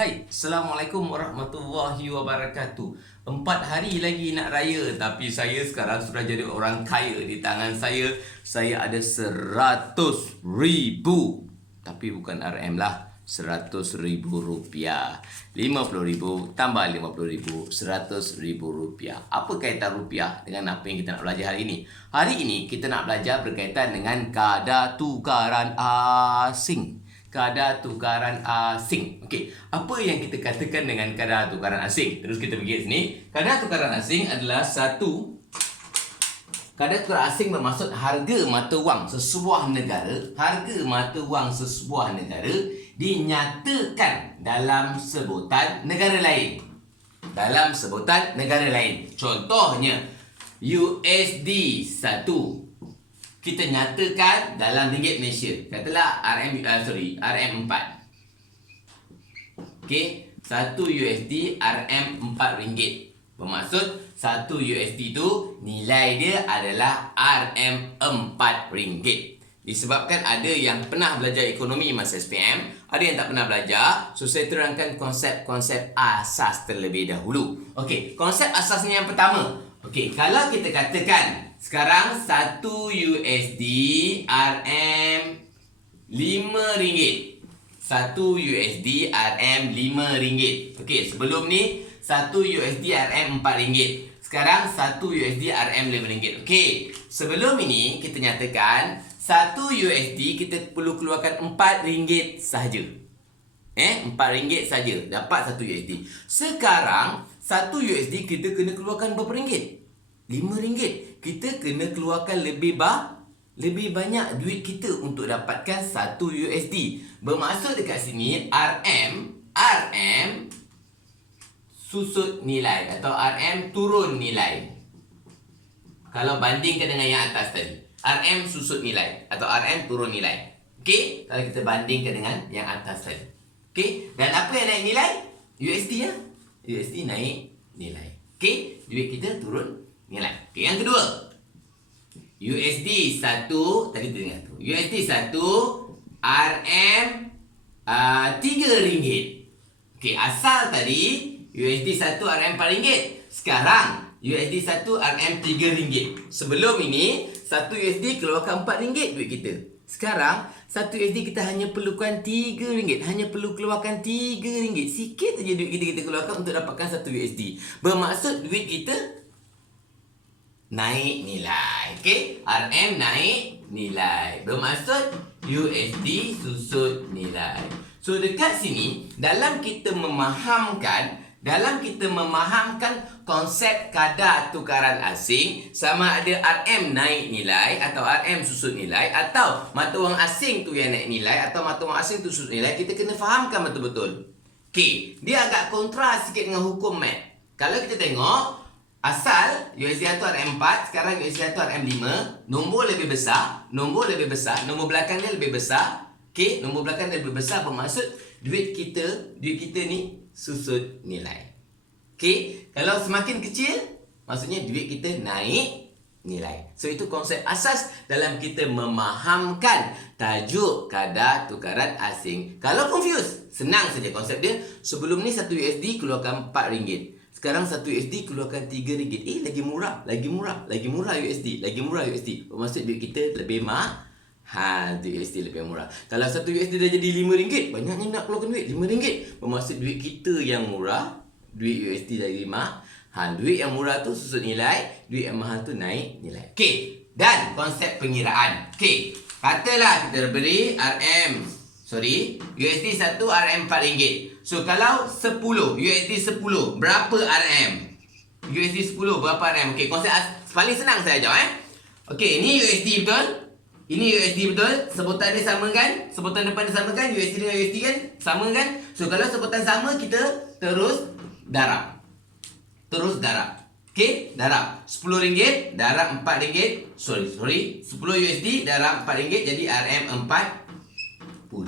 Hai, Assalamualaikum warahmatullahi wabarakatuh. 4 hari lagi nak raya, tapi saya sekarang sudah jadi orang kaya. Di tangan saya ada 100,000. Tapi bukan RM lah, 100,000 rupiah. 50,000 tambah 50,000, 100,000 rupiah. Apa kaitan rupiah dengan apa yang kita nak belajar hari ini? Hari ini kita nak belajar berkaitan dengan kadar tukaran asing. Kadar tukaran asing. Okey, apa yang kita katakan dengan kadar tukaran asing? Terus kita pergi sini. Kadar tukaran asing adalah kadar tukaran asing bermaksud harga mata wang sesebuah negara. Harga mata wang sesebuah negara dinyatakan dalam sebutan negara lain. Dalam sebutan negara lain. Contohnya USD 1 kita nyatakan dalam ringgit Malaysia. Katalah RM4. Okey, 1 USD RM4 ringgit. Bermaksud 1 USD tu nilai dia adalah RM4 ringgit. Disebabkan ada yang pernah belajar ekonomi masa SPM, ada yang tak pernah belajar, so saya terangkan konsep-konsep asas terlebih dahulu. Okey, konsep asasnya yang pertama. Okey, kalau kita katakan sekarang 1 USD RM5 ringgit. 1 USD RM5 ringgit. Okey, sebelum ni 1 USD RM4 ringgit. Sekarang 1 USD RM5 ringgit. Okey, sebelum ini kita nyatakan 1 USD kita perlu keluarkan 4 ringgit sahaja. 4 ringgit saja dapat 1 USD. Sekarang 1 USD kita kena keluarkan berapa ringgit? 5 ringgit. Kita kena keluarkan lebih banyak duit kita untuk dapatkan 1 USD. Bermaksud dekat sini RM susut nilai atau RM turun nilai. Kalau bandingkan dengan yang atas tadi, RM susut nilai atau RM turun nilai. Okey, kalau kita bandingkan dengan yang atas tadi. Okey, dan apa yang naik nilai? USD ya. USD naik nilai. Okey, duit kita turun nilai. Okay, yang kedua. USD 1 tadi kita dengar tu. USD 1 RM 3 ringgit. Okey, asal tadi USD 1 RM 4 ringgit. Sekarang USD 1 RM 3 ringgit. Sebelum ini 1 USD keluarkan 4 ringgit duit kita. Sekarang 1 USD kita hanya perlukan 3 ringgit. Hanya perlu keluarkan 3 ringgit. Sikit saja duit kita keluarkan untuk dapatkan 1 USD. Bermaksud duit kita naik nilai. Okey, RM naik nilai. Bermaksud USD susut nilai. So dekat sini dalam kita memahamkan konsep kadar tukaran asing, sama ada RM naik nilai atau RM susut nilai, atau mata wang asing tu yang naik nilai atau mata wang asing tu susut nilai, kita kena fahamkan betul-betul. Okey, dia agak kontra sikit dengan hukum mat. Kalau kita tengok asal USD 1 RM4, sekarang USD 1 RM5, nombor lebih besar, nombor belakangnya lebih besar. Okey, nombor belakang lebih besar bermaksud duit kita ni susut nilai. Okey, kalau semakin kecil, maksudnya duit kita naik nilai. So itu konsep asas dalam kita memahamkan tajuk kadar tukaran asing. Kalau confuse, senang saja konsep dia. Sebelum ni 1 USD keluarkan 4 ringgit. Sekarang 1 USD keluarkan 3 ringgit. Lagi murah USD. Bermaksud duit kita lebih mahal. Duit USD lebih murah. Kalau 1 USD dah jadi 5 ringgit, banyaknya nak keluarkan duit 5 ringgit. Bermaksud duit kita yang murah, duit USD dari mahal. Duit yang murah tu susut nilai, duit yang mahal tu naik nilai. Okey, dan konsep pengiraan. Okey, katalah kita beri USD 1 RM 4 ringgit. So kalau 10 USD 10 berapa RM? USD 10 berapa RM? Okey, konsep paling senang saya ajar Okey, ini USD betul. Ini USD betul. Sebutan dia sama kan? Sebutan depan dia sama kan? USD dengan USD kan? Sama kan? So kalau sebutan sama, kita terus darab. Okey, darab. 10 ringgit darab 4 ringgit. Sorry. 10 USD darab 4 ringgit jadi RM 40.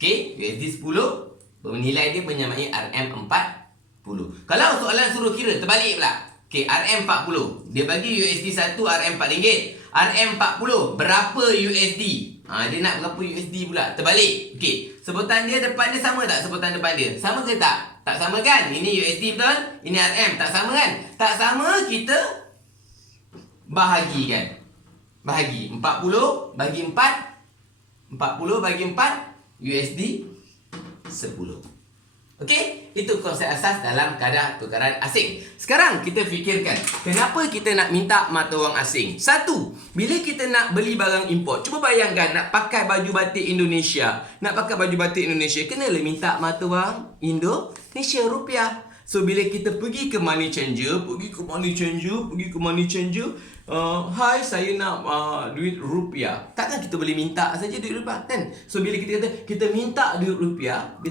Okey, USD 10 nilai dia menyamai RM 40. Kalau soalan suruh kira, terbalik pula. Okey, RM 40. Dia bagi USD 1 RM 4 ringgit. RM 40 berapa USD? Dia nak berapa USD pula. Terbalik. Okey. Sebutan dia depan dia sama tak sebutan depan dia? Sama ke tak? Tak sama kan? Ini USD betul? Ini RM. Tak sama kan? Tak sama, kita bahagikan. Bahagi. 40 bagi 4. 40 bagi 4 USD 10. Okey, itu konsep asas dalam kadar tukaran asing. Sekarang kita fikirkan, kenapa kita nak minta mata wang asing? Satu, bila kita nak beli barang import, cuba bayangkan nak pakai baju batik Indonesia. Nak pakai baju batik Indonesia, kenalah minta mata wang Indonesia, rupiah. So, bila kita pergi ke money changer, hai, saya nak duit rupiah. Takkan kita boleh minta saja duit rupiah, kan? So, bila kita kata kita minta duit rupiah,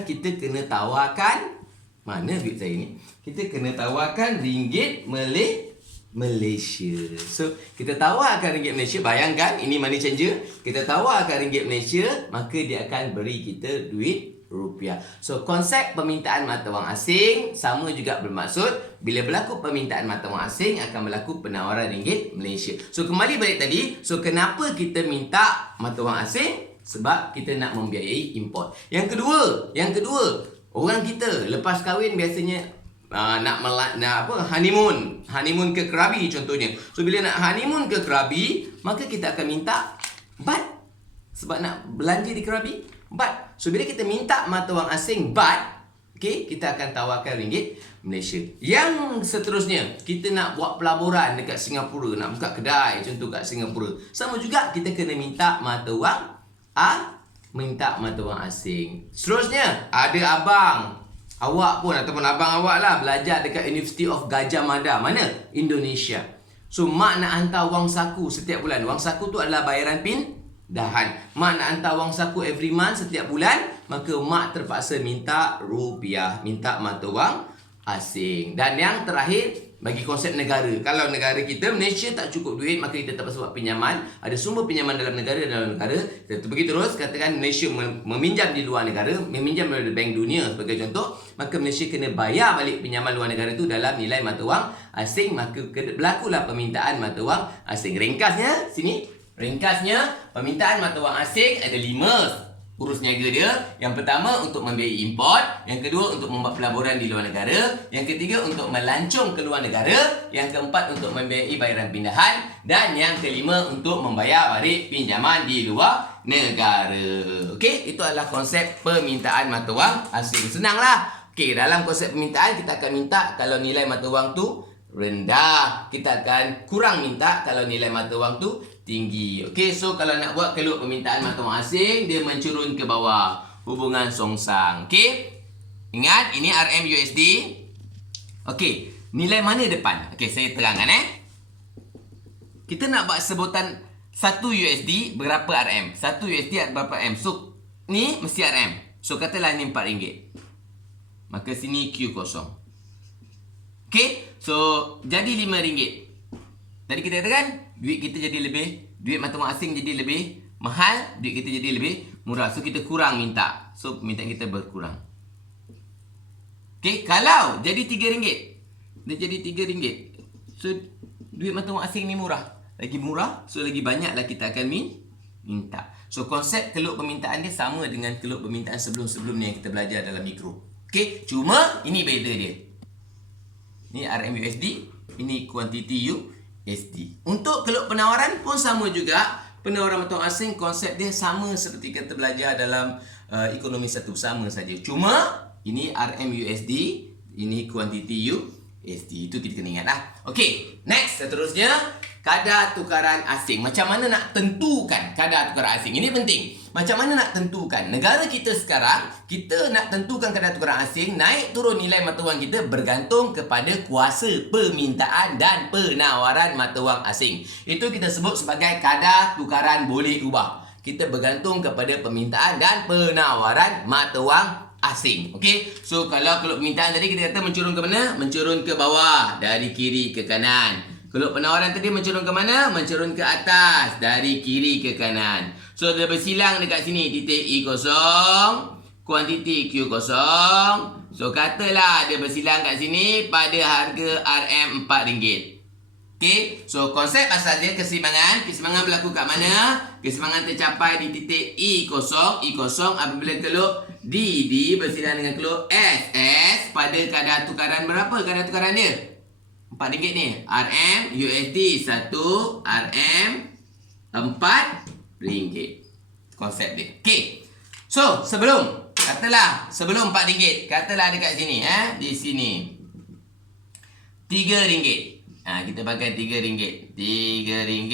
kita kena tawarkan, mana duit saya ni? Kita kena tawarkan ringgit Malaysia. So, kita tawarkan ringgit Malaysia. Bayangkan, ini money changer. Kita tawarkan ringgit Malaysia, maka dia akan beri kita duit rupiah. So, konsep permintaan mata wang asing sama juga bermaksud bila berlaku permintaan mata wang asing akan berlaku penawaran ringgit Malaysia. So, kembali balik tadi. So, kenapa kita minta mata wang asing? Sebab kita nak membiayai import. Yang kedua, orang kita lepas kahwin biasanya nak honeymoon ke Krabi contohnya. So, bila nak honeymoon ke Krabi, maka kita akan minta baht sebab nak belanja di Krabi. Baht. So, bila kita minta mata wang asing baht, okay, kita akan tawarkan ringgit Malaysia. Yang seterusnya, kita nak buat pelaburan dekat Singapura, nak buka kedai contoh kat Singapura. Sama juga kita kena minta mata wang asing. Seterusnya, ada abang awak pun ataupun abang awak lah belajar dekat University of Gajah Mada. Mana? Indonesia. So, mak nak hantar wang saku setiap bulan. Wang saku tu adalah bayaran pindahan. Mak nak hantar wang saku every month setiap bulan, maka mak terpaksa minta rupiah, minta mata wang asing. Dan yang terakhir, bagi konsep negara. Kalau negara kita, Malaysia tak cukup duit, maka kita terpaksa buat pinjaman. Ada sumber pinjaman dalam negara. Kita pergi terus, katakan Malaysia meminjam di luar negara, meminjam dari Bank Dunia sebagai contoh, maka Malaysia kena bayar balik pinjaman luar negara itu dalam nilai mata wang asing, maka berlakulah permintaan mata wang asing. Ringkasnya, sini. Ringkasnya, permintaan mata wang asing ada 5 urus niaga dia. Yang pertama untuk membiayai import, yang kedua untuk membuat pelaburan di luar negara, yang ketiga untuk melancong ke luar negara, yang keempat untuk membiayai bayaran pindahan, dan yang kelima untuk membayar balik pinjaman di luar negara. Okey, itu adalah konsep permintaan mata wang asing. Senanglah. Okey, dalam konsep permintaan kita akan minta kalau nilai mata wang tu rendah, kita akan kurang minta kalau nilai mata wang tu tinggi. Okey, so kalau nak buat keluar permintaan mata wang asing, dia mencurun ke bawah. Hubungan songsang. Okey, ingat ini RM/USD. Okey, nilai mana depan? Okey, saya terangkan Kita nak buat sebutan 1 USD berapa RM? 1 USD berapa RM? So, ni mesti RM. So, katalah ni RM4. Maka sini Q kosong. Okey, so jadi RM5. Tadi kita katakan duit kita jadi lebih, duit mata wang asing jadi lebih mahal, duit kita jadi lebih murah. So, kita kurang minta. So, permintaan kita berkurang. Okey, kalau jadi RM3, dia jadi RM3. So, duit mata wang asing ni murah. Lagi murah, so lagi banyaklah kita akan minta. So, konsep keluk permintaan dia sama dengan keluk permintaan sebelum-sebelum ni yang kita belajar dalam mikro. Okey, cuma ini beza dia. Ni RM/USD, ini kuantiti USD. Untuk keluk penawaran pun sama juga. Penawaran mata wang asing, konsep dia sama seperti kita belajar dalam ekonomi satu, sama saja. Cuma ini RM/USD, ini kuantiti USD. Itu kita kena ingat lah. Okey, next seterusnya kadar tukaran asing. Macam mana nak tentukan kadar tukaran asing? Ini penting. Macam mana nak tentukan? Negara kita sekarang, kita nak tentukan kadar tukaran asing, naik turun nilai mata wang kita bergantung kepada kuasa permintaan dan penawaran mata wang asing. Itu kita sebut sebagai kadar tukaran boleh ubah. Kita bergantung kepada permintaan dan penawaran mata wang asing. Okey. So, kalau permintaan tadi kita kata mencurun ke mana? Mencurun ke bawah, dari kiri ke kanan. Kalau penawaran tadi mencurun ke mana? Mencurun ke atas, dari kiri ke kanan. So, dia bersilang dekat sini. Titik E kosong, kuantiti Q kosong. So, katalah dia bersilang kat sini pada harga RM4. Okey, so konsep asal dia keseimbangan. Keseimbangan berlaku kat mana? Keseimbangan tercapai di titik E0. E0 apabila keluk DD bersilihan dengan keluk SS pada kadar tukaran berapa? Kadar tukaran dia RM4 ni. RM USD 1, RM RM4. Konsep dia. Okey. So, sebelum RM4, katalah dekat sini di sini RM3. Kita pakai RM3. RM3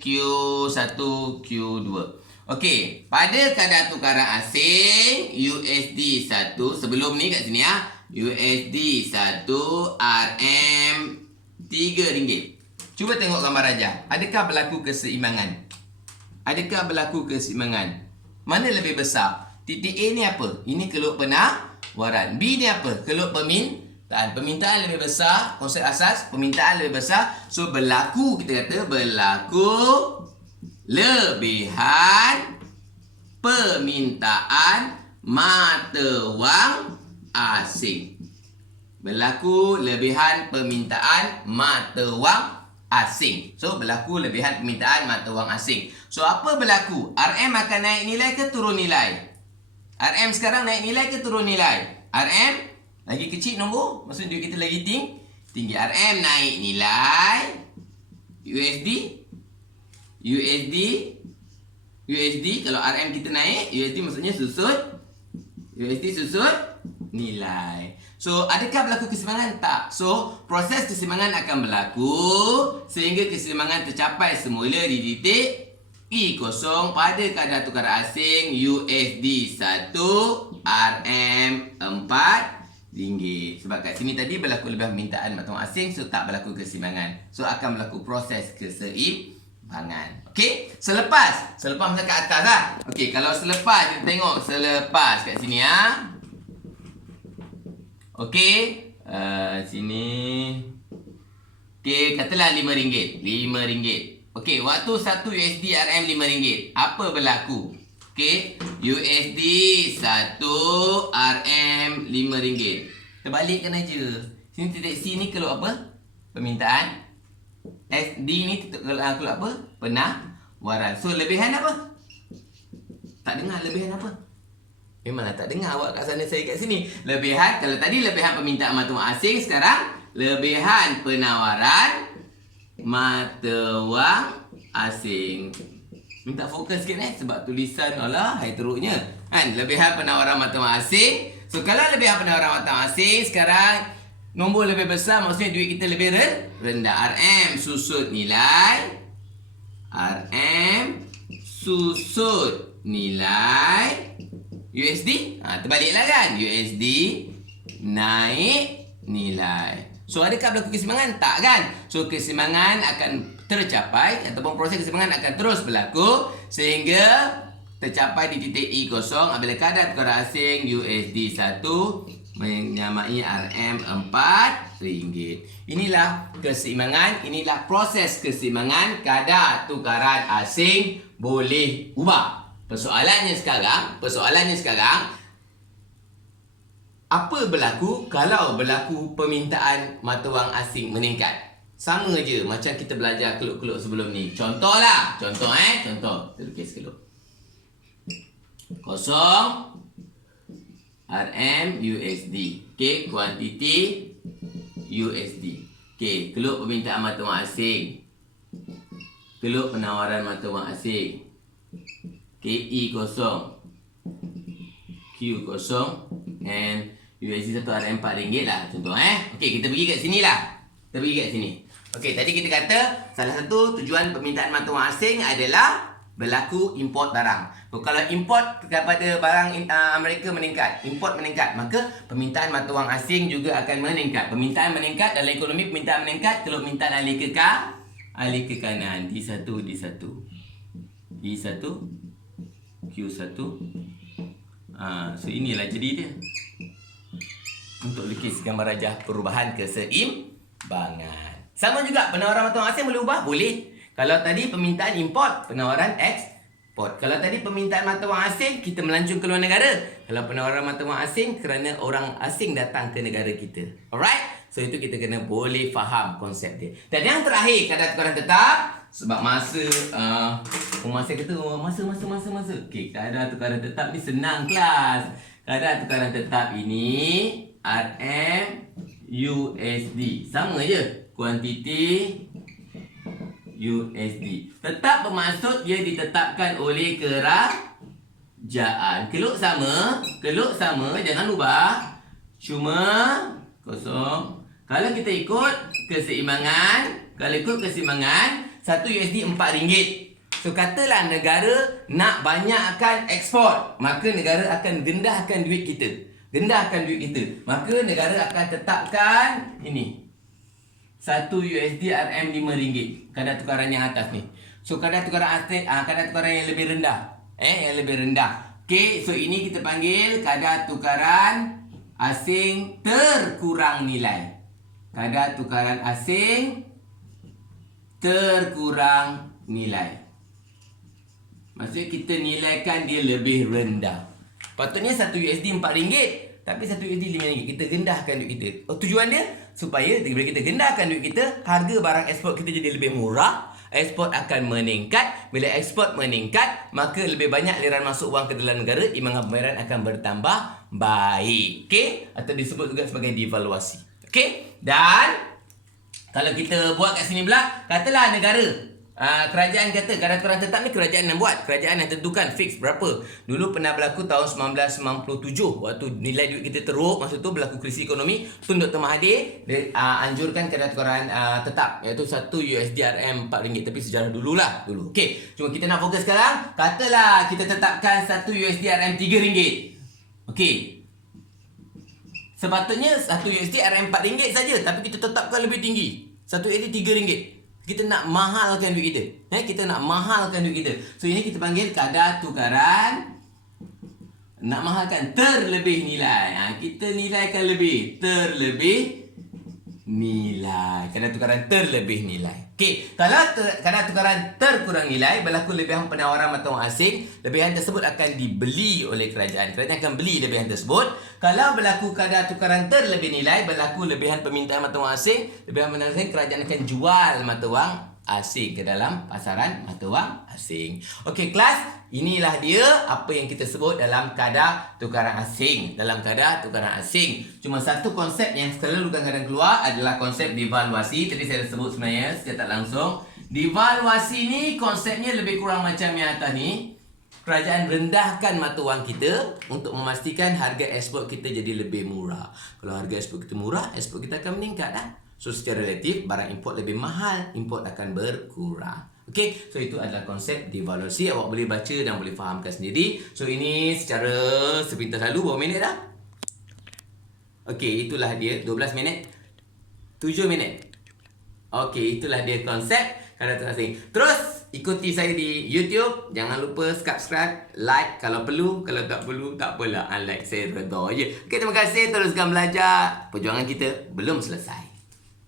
Q1 Q2. Okey, pada kadar tukaran asing USD 1 sebelum ni kat sini USD 1 RM RM3. Cuba tengok gambar Raja. Adakah berlaku keseimbangan? Mana lebih besar? Titik A ni apa? Ini keluk penawaran. B ni apa? Keluk permintaan lebih besar. Konsep asas permintaan lebih besar. So berlaku, kita kata berlaku lebihan permintaan mata wang asing. Berlaku lebihan permintaan mata wang asing. So berlaku lebihan permintaan mata wang asing. So apa berlaku? RM akan naik nilai ke turun nilai? RM sekarang naik nilai ke turun nilai? RM lagi kecil nombor, maksudnya duit kita lagi tinggi. RM naik nilai. USD kalau RM kita naik, USD maksudnya susut nilai. So adakah berlaku keseimbangan? Tak. So proses keseimbangan akan berlaku sehingga keseimbangan tercapai semula di titik E0 pada kadar tukaran asing USD 1 RM RM4. Sebab kat sini tadi berlaku lebihan permintaan mata wang asing, so tak berlaku keseimbangan. So akan berlaku proses keseimbangan. Okey, selepas masa kat atas lah. Okey, kalau selepas kita tengok selepas kat sini Okey, sini. Okey, katalah RM5. Okey, waktu 1 USD RM RM5, apa berlaku? Okey, USD 1 RM RM5. Terbalikkan aja. Sini titik C ni keluar apa? Permintaan. SD ni keluar apa? Penawaran. So lebihan apa? Tak dengar lebihan apa? Memanglah tak dengar awak kat sana, saya kat sini. Lebihan, kalau tadi lebihan permintaan mata wang asing, sekarang lebihan penawaran mata wang asing. Minta fokus sikit sebab tulisan hai teruknya. Kan? Lebihan penawaran mata wang asing. So kalau lebihan penawaran mata wang asing sekarang nombor lebih besar, maksudnya duit kita lebih rendah. RM susut nilai. USD. Terbaliklah kan? USD naik nilai. So adakah berlaku keseimbangan? Tak kan? So keseimbangan akan tercapai ataupun proses keseimbangan akan terus berlaku sehingga tercapai di titik E0 apabila kadar tukaran asing USD 1 menyamai RM RM4. Inilah keseimbangan, inilah proses keseimbangan kadar tukaran asing boleh ubah. Persoalannya sekarang apa berlaku kalau berlaku permintaan mata wang asing meningkat? Sama je macam kita belajar keluk-keluk sebelum ni. Contoh. Kita lukis keluk. 0 RM USD. Okey, kuantiti USD. Okey, keluk permintaan mata wang asing. Keluk penawaran mata wang asing. Okey, E0. Q0 and USD 1 RM RM4 lah contoh Okey, kita pergi kat sini lah. Okey, tadi kita kata salah satu tujuan permintaan mata wang asing adalah berlaku import barang. Kalau import kepada barang Amerika meningkat, import meningkat, maka permintaan mata wang asing juga akan meningkat. Permintaan meningkat dalam ekonomi, permintaan meningkat, kalau permintaan alih ke kanan. D1 E1 Q1. So inilah jadi dia untuk lukis gambar rajah perubahan keseimbangan. Sama juga penawaran mata wang asing boleh ubah? Boleh. Kalau tadi permintaan import, penawaran ekspor. Kalau tadi permintaan mata wang asing, kita melancong ke luar negara. Kalau penawaran mata wang asing, kerana orang asing datang ke negara kita. Alright? So itu kita kena boleh faham konsep dia. Dan yang terakhir, kadar tukaran tetap. Sebab masa masa kita masa. Okey, kadar tukaran tetap ni senang kelas. Kadar tukaran tetap ini RM USD. Sama je. Kuantiti USD. Tetap bermaksud dia ditetapkan oleh kerajaan. Keluk sama, jangan ubah. Cuma kosong. Kalau kita ikut keseimbangan, 1 USD RM4. So katalah negara nak banyakkan ekspor, maka negara akan rendahkan duit kita. Maka negara akan tetapkan ini 1 USD RM RM5. Kadar tukaran yang atas ni. So kadar tukaran atas, kadar tukaran yang lebih rendah. Okey, so ini kita panggil kadar tukaran asing terkurang nilai. Kadar tukaran asing terkurang nilai. Maksudnya kita nilaikan dia lebih rendah. Patutnya 1 USD RM4, tapi 1 USD RM5. Kita rendahkan duit kita. Tujuan dia supaya bila kita rendahkan duit kita, harga barang ekspor kita jadi lebih murah. Ekspor akan meningkat. Bila ekspor meningkat, maka lebih banyak aliran masuk wang ke dalam negara, imbangan pembayaran akan bertambah baik. Okey? Atau disebut juga sebagai devaluasi. Okey? Dan kalau kita buat kat sini pula, katalah negara, kerajaan kata kadar tukaran tetap ni kerajaan yang buat. Kerajaan yang tentukan fix berapa. Dulu pernah berlaku tahun 1997. Waktu nilai duit kita teruk, masa tu berlaku krisis ekonomi. Tu Dr. Mahathir anjurkan kadar tukaran tetap, iaitu 1 USD RM4. Tapi sejarah dululah. Okey, cuma kita nak fokus sekarang. Katalah kita tetapkan 1 USD RM3. Okey, sepatutnya 1 USD RM4 saja, tapi kita tetapkan lebih tinggi. 1 USD RM3. Kita nak mahalkan duit kita. So ini kita panggil kadar tukaran nak mahalkan terlebih nilai. Kita nilaikan lebih. Terlebih nilai. Kadar tukaran terlebih nilai. Okey, kalau kadar tukaran terkurang nilai, berlaku lebihan penawaran mata wang asing, lebihan tersebut akan dibeli oleh kerajaan. Kerajaan akan beli lebihan tersebut. Kalau berlaku kadar tukaran terlebih nilai, berlaku lebihan permintaan mata wang asing, lebihan mata wang asing, kerajaan akan jual mata wang asing ke dalam pasaran mata wang asing. Okey kelas, inilah dia apa yang kita sebut dalam kadar tukaran asing. Cuma satu konsep yang selalu kadang-kadang keluar adalah konsep devaluasi. Tadi saya dah sebut sebenarnya secara tak langsung. Devaluasi ni konsepnya lebih kurang macam yang atas ni. Kerajaan rendahkan mata wang kita untuk memastikan harga ekspor kita jadi lebih murah. Kalau harga ekspor kita murah, ekspor kita akan meningkat lah. So secara relatif, barang import lebih mahal, import akan berkurang. Okey, so itu adalah konsep devaluasi. Awak boleh baca dan boleh fahamkan sendiri. So ini secara sepintas lalu, berapa minit dah? Okey, itulah dia, 12 minit 7 minit. Okey, itulah dia konsep kadar tukaran asing. Terus ikuti saya di YouTube. Jangan lupa subscribe, like kalau perlu. Kalau tak perlu, tak apalah, unlike saya redha je. Okey, terima kasih. Teruskan belajar. Perjuangan kita belum selesai.